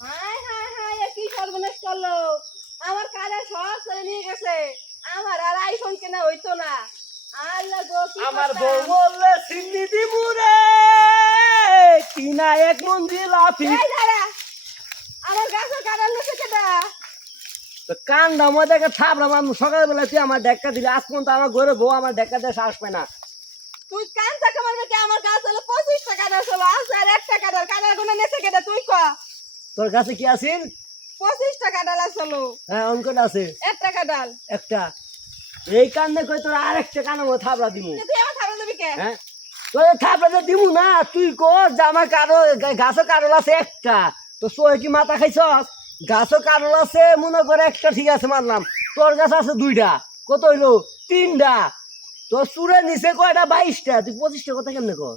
হায় হায় হায় এ কি সর্বনাশ করলো আমার কানে সব করে নিয়ে গেছে আমার আর আইফোন কেনা হইতো না আল্লাহ গো কি আমার করতাম? বউ বললে সিন্নি দিমু রে কিনা এক মন জিলাপি এই দাঁড়া আমার গাছে কাটাল না কেটা তো কান্দা মধ্যে থাপড়া মারমু সকালবেলা তুই আমার ডেক্কা দিলি আজ পর্যন্ত আমার ঘরে বউ আমার ডেক্কা দিয়ে সাহস পায় না। তুই কান টাকা মারবে কি আমার গাছ হলো 25 টাকা দাও চলো আছে আর 1 টাকা দাও কাটার গুলো নেছে কেটা তুই ক তোর কাছে কি আছিল? 25 টাকা ডাল আসলো হ্যাঁ অঙ্কট আছে 1 টাকা ডাল একটা। এই কান্দে কই তোর আরেকটা কানের মধ্যে থাপড়া দিমু। তুই আমার খাবার দিবি কে হ্যাঁ তোর থাপড়া দিমু না তুই কর যে আমার কারো গাছও কারল আছে একটা তো সোয়ে কি মাথা খাইছস? গাছও কারল আছে মনে করে একটা ঠিক আছে মারলাম তোর গাছ আছে দুইটা কত হইলো তিনটা তোর চুরে নিচে কয়টা 22টা তুই 25টা কথা কেমনে কর?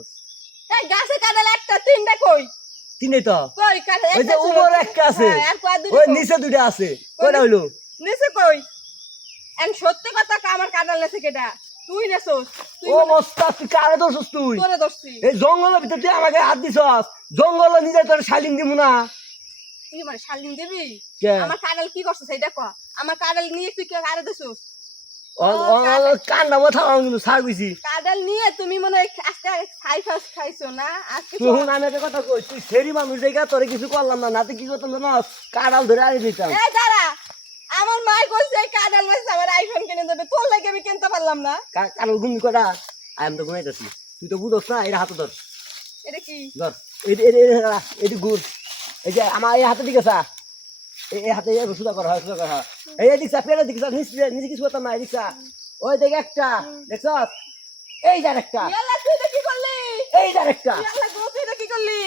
এই গাছে কাটাল একটা তিনটা কই তিনটাই তো কই কাটে ওই যে উপরে একটা আছে আর কয় দুটো ওই নিচে দুইটা আছে কয়টা হইলো? নিচে কই এন সত্যি কথা কা আমার কাটাল নেছে কেটা তুই নেছস তুই ও মস্তা তুই কারে দোষস তুই? তোরে দোষছি এই জঙ্গলের ভিতর তুই আমাকে হাত দিছস জঙ্গলে নিজে তোর শালিন দিমু না তুই মানে শালিন দিবি কে? আমার কাটাল কি করছিস সেইটা ক আমার কাটাল নিয়ে তুই কি আরে দেছস কান্না মাথা কিন্তু ছাড় গেছি। কাটাল নিয়ে তুমি মনে হয় আজকে সাইফাস খাইছো না আজকে তো- তুই আমি একটা কথা কই তুই সেরি মানুষ দেখা তোরে কিছু করলাম না নাতে কি করতাম জানো কাড়াল ধরে আনি দিতাম। এই দাঁড়া আমার মা কইছে কাটাল মাইছে আমার আইফোন কিনে দেবে তোর লাগে আমি কিনতে পারলাম না কারণ ঘুমি কটা আমি তো ঘুমাইতেছি তুই তো বুঝোস না এটা হাতে ধর এটা কি ধর এটি গুড় এই যে আমার এই হাতে দিকে চা এই হাতে সুদা করা হয় সুদা করা হয় এই দিকছা পেলে দিকছা নিজে কিছু করতাম না এই দিকছা ওই দেখে একটা দেখছ এই যার একটা ইয়াল্লা তুই এটা কি করলি এই যার একটা ইয়াল্লা গো তুই এটা কি করলি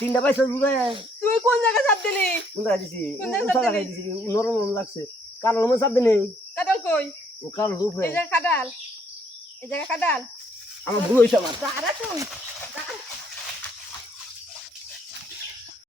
তিনটা পয়সা বুঝাই তুই কোন জায়গায় চাপ দিলি বুঝাই দিছি কোন জায়গায় উঠা চাপ লাগাই দিলি? দিছি নরম নরম লাগছে কারণ আমার চাপ নেই কাটাল কই ও কারণ উপরে এই জায়গা কাটাল এই জায়গা কাটাল আমার ভুল হয়েছে আমার দাঁড়া তুই